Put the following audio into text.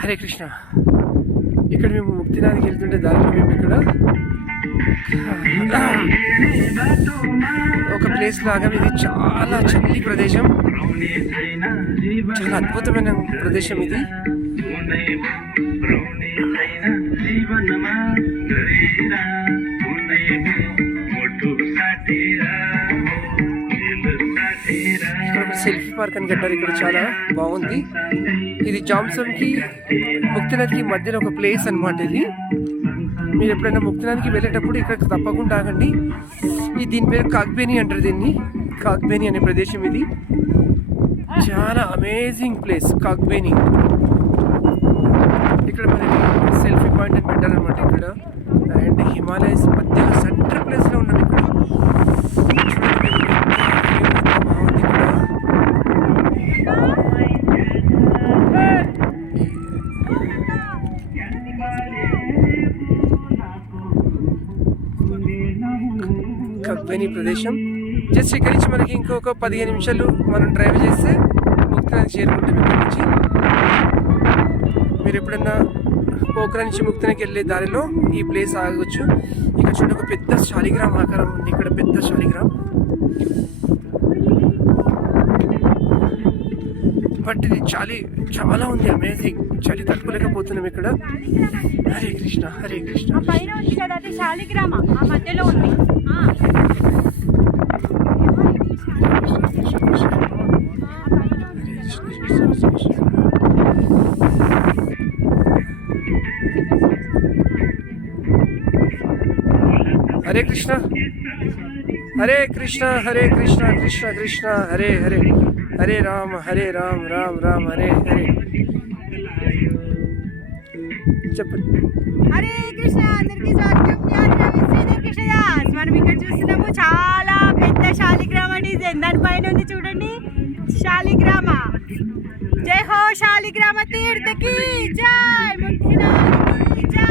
హరే కృష్ణ. ఇక్కడ మేము ముక్తినాథ్కి వెళ్తుంటే దారిలో మేము ఇక్కడ ఒక ప్లేస్ లాగా, ఇది చాలా చల్లి ప్రదేశం, చాలా అద్భుతమైన ప్రదేశం ఇది. ఇక్కడ ఒక సెల్ఫీ పార్క్ అని కట్టారు, ఇక్కడ చాలా బాగుంది. ఇది జామ్సన్కి ముక్తినాథ్కి మధ్యలో ఒక ప్లేస్ అన్నమాట. ఇది మీరు ఎప్పుడైనా ముక్తినాథ్కి వెళ్ళేటప్పుడు ఇక్కడ తప్పకుండా ఆగండి. దీని పేరు కాగ్బేని అంటారు, దీన్ని కాగ్బేని అనే ప్రదేశం. ఇది చాలా అమేజింగ్ ప్లేస్ కాగ్బేని. ఇక్కడ మనకి సెల్ఫీ పాయింట్ అని పెట్టారనమాట ఇక్కడ. అండ్ హిమాలయస్ మధ్య సెంటర్ ప్లేస్లో ఉన్నాం ఇక్కడ. బాగుంది ఇక్కడ. కాగ్బేని ప్రదేశం జస్ట్ ఇక్కడి నుంచి మనకి ఇంకొక 15 నిమిషాలు మనం డ్రైవ్ చేస్తే ముక్తినాథ్ చేరుకుంటాం. ఇక్కడి నుంచి మీరు ఎప్పుడన్నా పోఖ్రా నుంచి ముక్తినాథ్కి వెళ్ళే దారిలో ఈ ప్లేస్ ఆగవచ్చు. ఇక్కడ చూడండి, ఒక పెద్ద శాలిగ్రామ్ ఆకారం ఉంది ఇక్కడ, పెద్ద శాలిగ్రామ్. బట్ ఇది చాలా ఉంది, అమేజింగ్. చలి తట్టుకోలేకపోతున్నాం ఇక్కడ. హరే కృష్ణ హరే కృష్ణ. హరే కృష్ణ హరే కృష్ణ హరే కృష్ణ కృష్ణ కృష్ణ హరే హరే, హరే రామ రామ రామ హరే హరే. చెప్పండి. హరే కృష్ణ, అందరికీ స్వాగతం. శ్రీధర్ కృష్ణదాస్. మనం ఇక్కడ చూస్తున్నాము చాలా పెద్ద శాలిగ్రామ డిజైన్, దానిపైన ఉంది చూడండి శాలిగ్రామ. జై హో శాలిగ్రామ తీర్థకి జై, ముక్తినాథ్కి జై.